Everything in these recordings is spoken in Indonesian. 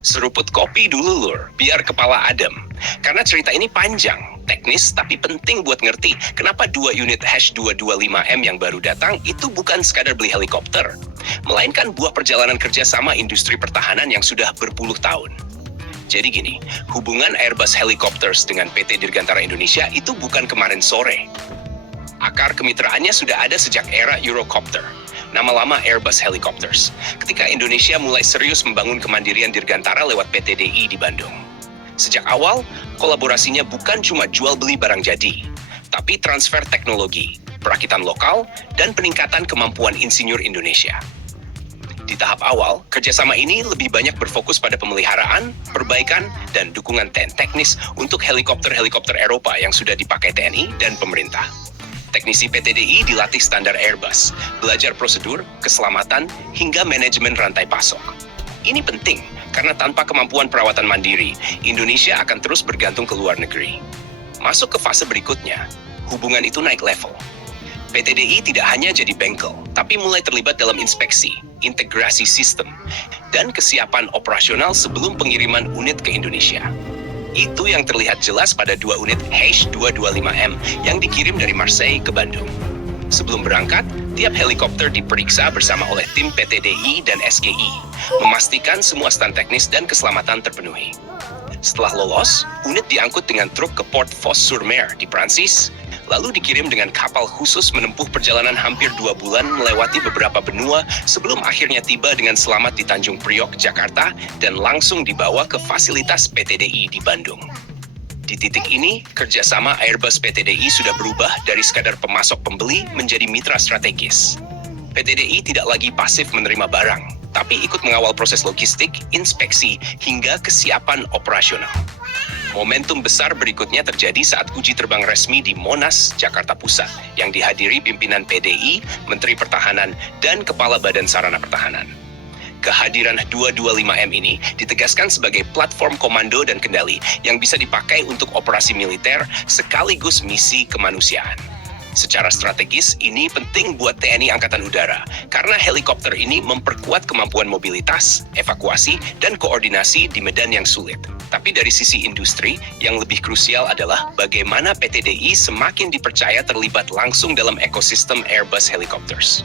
Seruput kopi dulu lur, biar kepala adem. Karena cerita ini panjang, teknis tapi penting buat ngerti kenapa dua unit H225M yang baru datang itu bukan sekadar beli helikopter, melainkan buah perjalanan kerjasama industri pertahanan yang sudah berpuluh tahun. Jadi gini, hubungan Airbus Helicopters dengan PT Dirgantara Indonesia itu bukan kemarin sore. Akar kemitraannya sudah ada sejak era Eurocopter, nama lama Airbus Helicopters, ketika Indonesia mulai serius membangun kemandirian Dirgantara lewat PT DI di Bandung. Sejak awal, kolaborasinya bukan cuma jual beli barang jadi, tapi transfer teknologi, perakitan lokal, dan peningkatan kemampuan insinyur Indonesia. Di tahap awal, kerjasama ini lebih banyak berfokus pada pemeliharaan, perbaikan, dan dukungan teknis untuk helikopter-helikopter Eropa yang sudah dipakai TNI dan pemerintah. Teknisi PT DI dilatih standar Airbus, belajar prosedur, keselamatan, hingga manajemen rantai pasok. Ini penting, karena tanpa kemampuan perawatan mandiri, Indonesia akan terus bergantung ke luar negeri. Masuk ke fase berikutnya, hubungan itu naik level. PT DI tidak hanya jadi bengkel, tapi mulai terlibat dalam inspeksi, integrasi sistem, dan kesiapan operasional sebelum pengiriman unit ke Indonesia. Itu yang terlihat jelas pada dua unit H225M yang dikirim dari Marseille ke Bandung. Sebelum berangkat, tiap helikopter diperiksa bersama oleh tim PT DI dan SGI, memastikan semua stand teknis dan keselamatan terpenuhi. Setelah lolos, unit diangkut dengan truk ke Port Vos-sur-Mer di Prancis, lalu dikirim dengan kapal khusus menempuh perjalanan hampir 2 bulan melewati beberapa benua sebelum akhirnya tiba dengan selamat di Tanjung Priok, Jakarta, dan langsung dibawa ke fasilitas PT DI di Bandung. Di titik ini, kerjasama Airbus PT DI sudah berubah dari sekadar pemasok pembeli menjadi mitra strategis. PT DI tidak lagi pasif menerima barang, tapi ikut mengawal proses logistik, inspeksi, hingga kesiapan operasional. Momentum besar berikutnya terjadi saat uji terbang resmi di Monas, Jakarta Pusat, yang dihadiri pimpinan PDI, Menteri Pertahanan, dan Kepala Badan Sarana Pertahanan. Kehadiran 225M ini ditegaskan sebagai platform komando dan kendali yang bisa dipakai untuk operasi militer sekaligus misi kemanusiaan. Secara strategis, ini penting buat TNI Angkatan Udara, karena helikopter ini memperkuat kemampuan mobilitas, evakuasi, dan koordinasi di medan yang sulit. Tapi dari sisi industri, yang lebih krusial adalah bagaimana PT DI semakin dipercaya terlibat langsung dalam ekosistem Airbus Helicopters.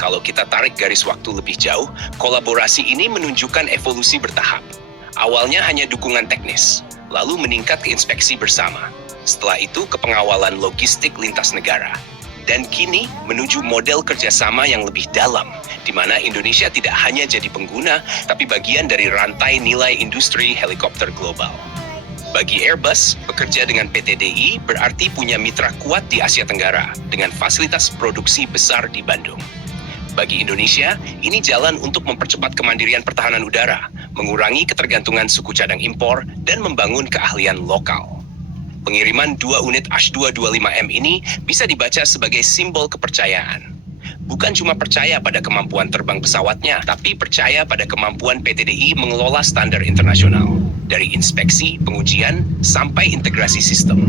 Kalau kita tarik garis waktu lebih jauh, kolaborasi ini menunjukkan evolusi bertahap. Awalnya hanya dukungan teknis, lalu meningkat ke inspeksi bersama. Setelah itu ke pengawalan logistik lintas negara. Dan kini menuju model kerjasama yang lebih dalam, di mana Indonesia tidak hanya jadi pengguna, tapi bagian dari rantai nilai industri helikopter global. Bagi Airbus, bekerja dengan PT DI berarti punya mitra kuat di Asia Tenggara, dengan fasilitas produksi besar di Bandung. Bagi Indonesia, ini jalan untuk mempercepat kemandirian pertahanan udara, mengurangi ketergantungan suku cadang impor, dan membangun keahlian lokal. Pengiriman 2 unit H225M ini bisa dibaca sebagai simbol kepercayaan. Bukan cuma percaya pada kemampuan terbang pesawatnya, tapi percaya pada kemampuan PT DI mengelola standar internasional, dari inspeksi, pengujian, sampai integrasi sistem.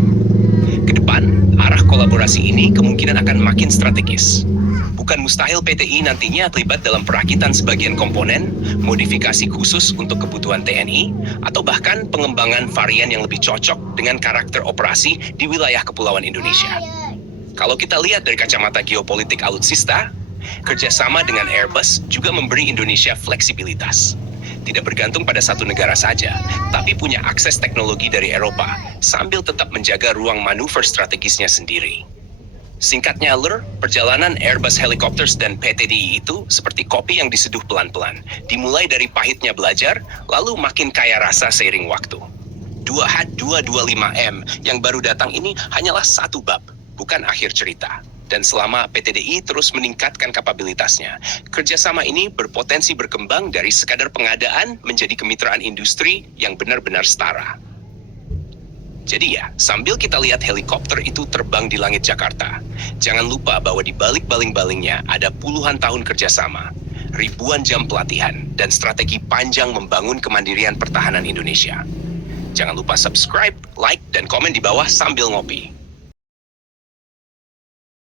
Kedepan, arah kolaborasi ini kemungkinan akan makin strategis. Bukan mustahil PTI nantinya terlibat dalam perakitan sebagian komponen, modifikasi khusus untuk kebutuhan TNI, atau bahkan pengembangan varian yang lebih cocok dengan karakter operasi di wilayah kepulauan Indonesia. Kalau kita lihat dari kacamata geopolitik alutsista, kerjasama dengan Airbus juga memberi Indonesia fleksibilitas. Tidak bergantung pada satu negara saja, tapi punya akses teknologi dari Eropa, sambil tetap menjaga ruang manuver strategisnya sendiri. Singkatnya lur, perjalanan Airbus Helicopters dan PT DI itu seperti kopi yang diseduh pelan-pelan. Dimulai dari pahitnya belajar, lalu makin kaya rasa seiring waktu. 2H225M yang baru datang ini hanyalah satu bab, bukan akhir cerita. Dan selama PT DI terus meningkatkan kapabilitasnya, kerjasama ini berpotensi berkembang dari sekadar pengadaan menjadi kemitraan industri yang benar-benar setara. Jadi ya, sambil kita lihat helikopter itu terbang di langit Jakarta, jangan lupa bahwa di balik baling-balingnya ada puluhan tahun kerjasama, ribuan jam pelatihan, dan strategi panjang membangun kemandirian pertahanan Indonesia. Jangan lupa subscribe, like, dan komen di bawah sambil ngopi.